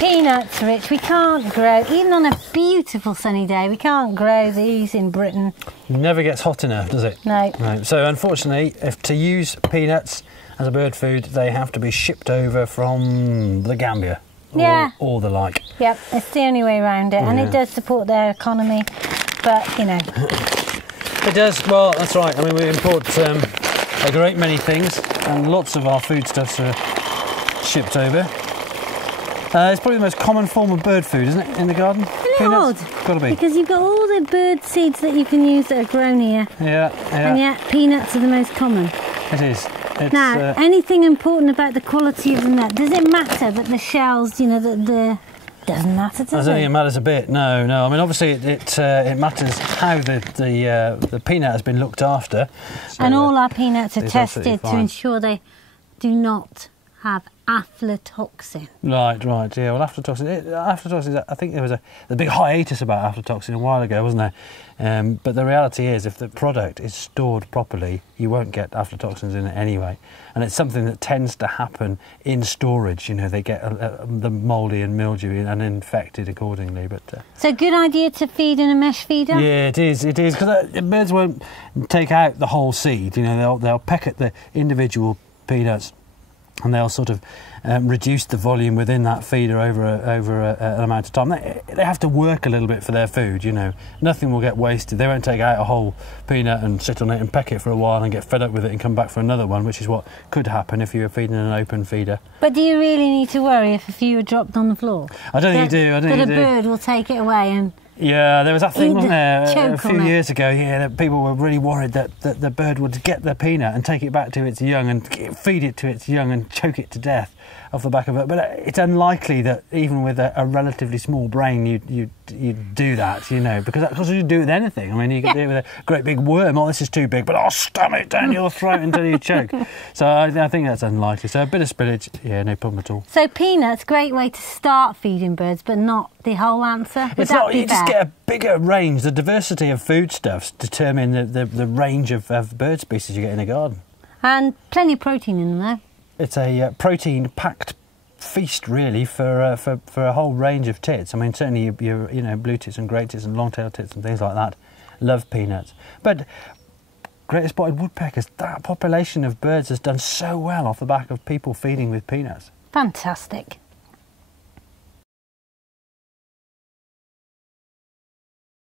peanuts, Rich, we can't grow, even on a beautiful sunny day, we can't grow these in Britain. It never gets hot enough, does it? No. No. So unfortunately, if to use peanuts as a bird food, they have to be shipped over from the Gambia. Yeah. Or the like. Yep, it's the only way around it, and it does support their economy, but, you know. It does, well, that's right. I mean, we import a great many things, and lots of our foodstuffs are shipped over. It's probably the most common form of bird food, isn't it, in the garden? Isn't it odd? Got to be. Because you've got all the bird seeds that you can use that are grown here. Yeah. And yet peanuts are the most common. It is. It's, now, anything important about the quality of the nut? Does it matter that the shells, you know, the doesn't matter, does it? I don't think it matters a bit. No. I mean, obviously, it matters how the peanut has been looked after. So and all our peanuts are tested to fine. ensure they do not have aflatoxin. Right. Yeah. Well, aflatoxin. I think there was a big hiatus about aflatoxin a while ago, wasn't there? But the reality is, if the product is stored properly, you won't get aflatoxins in it anyway. And it's something that tends to happen in storage. You know, they get the mouldy and mildewy and infected accordingly. But so, good idea to feed in a mesh feeder. Yeah, it is. Because birds won't take out the whole seed. You know, they'll peck at the individual peanuts, and they'll sort of reduce the volume within that feeder over an amount of time. They have to work a little bit for their food, you know. Nothing will get wasted. They won't take out a whole peanut and sit on it and peck it for a while and get fed up with it and come back for another one, which is what could happen if you were feeding an open feeder. But do you really need to worry if a few are dropped on the floor? I don't think you do. That a bird will take it away and... Yeah, there was that thing, wasn't there, a few years ago, that people were really worried that the bird would get the peanut and take it back to its young and feed it to its young and choke it to death off the back of it. But it's unlikely that even with a relatively small brain you'd do that, you know, because you do it with anything. I mean, you could do it with a great big worm. Oh, this is too big, but I'll stam it down your throat until you choke. So I think that's unlikely. So a bit of spillage, yeah, no problem at all. So peanuts, great way to start feeding birds, but not the whole answer. It's not. You just get a bigger range. The diversity of foodstuffs determine the range of bird species you get in a garden. And plenty of protein in them, though. It's a protein-packed feast, really, for a whole range of tits. I mean, certainly your blue tits and great tits and long-tailed tits and things like that love peanuts. But greater spotted woodpeckers, that population of birds has done so well off the back of people feeding with peanuts. Fantastic.